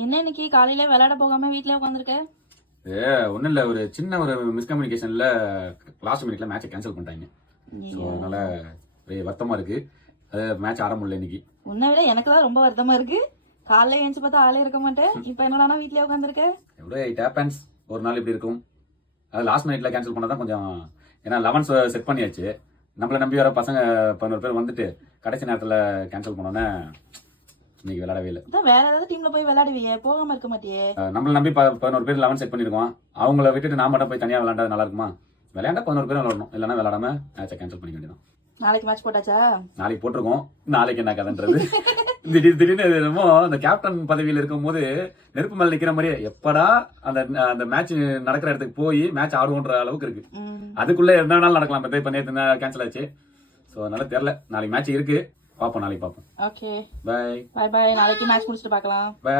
என்ன இன்னைக்கு காலையில விளையாட போகாம வீட்லயே உட்காந்துருக்க? ஒன்றும் இல்லை, ஒரு சின்ன ஒரு மிஸ்கம்யூனிகேஷனில் லாஸ்ட் மினிட்ல மேட்சை கேன்சல் பண்ணிட்டாங்க. ஸோ அதனால ஒரே வருத்தமாக இருக்கு. அது மேட்ச் ஆட முடியல இன்னைக்கு. உன்னை விட எனக்கு தான் ரொம்ப வருத்தமா இருக்கு. காலையில எழுந்து பார்த்தா ஆளே இருக்க மாட்டேன். இப்போ என்னடா வீட்லயே உட்காந்துருக்க? எவ்வளோ இட் ஹேப்பன்ஸ், ஒரு நாள் இப்படி இருக்கும். அது லாஸ்ட் மினிட்ல கேன்சல் பண்ணதான் கொஞ்சம், ஏன்னா 11 செட் பண்ணியாச்சு. நம்மளை நம்பி வர பசங்க 11 பேர் வந்துட்டு கடைசி நேரத்தில் கேன்சல் பண்ணோன்னே இன்னைக்கு விளையாடவே இல்லை. வேற ஏதாவது டீம்ல போய் விளையாடுவியே, போகாம இருக்க மாட்டியே? நம்மளை நம்பி 11 பேர் 11 செட் பண்ணிருக்கோம். அவங்கள விட்டுட்டு நான் மட்டும் போய் தனியாக விளையாண்டது நல்லா இருக்குமா? விளையாண்டா 11 பேர் விளையாடணும், இல்லைன்னா விளையாடாம மேட்சை கேன்சல் பண்ணிக்க வேண்டியதான். நாளைக்கு மேட்ச் போட்டாச்சா? நாளைக்கு போட்டிருக்கோம். நாளைக்கு என்ன கதைன்றது திடீர்னு என்னமோ அந்த கேப்டன் பதவியில் இருக்கும் போது நெருப்பு மேல நிக்கிற மாதிரியே எப்படா அந்த மேட்ச் நடக்கிற இடத்துக்கு போய் மேட்ச் ஆடுவோன்ற அளவுக்கு இருக்கு. அதுக்குள்ள என்ன நாள் நடக்கலாம். இப்ப நேற்று கேன்சல் ஆச்சு. ஸோ அதனால தெரியல. நாளைக்கு மேட்ச் இருக்கு, பார்ப்போம். நாளைக்கு பார்ப்போம். Okay, bye bye bye. நாளைக்கு மேட்ச் முடிச்சுட்டு பார்க்கலாம். பை.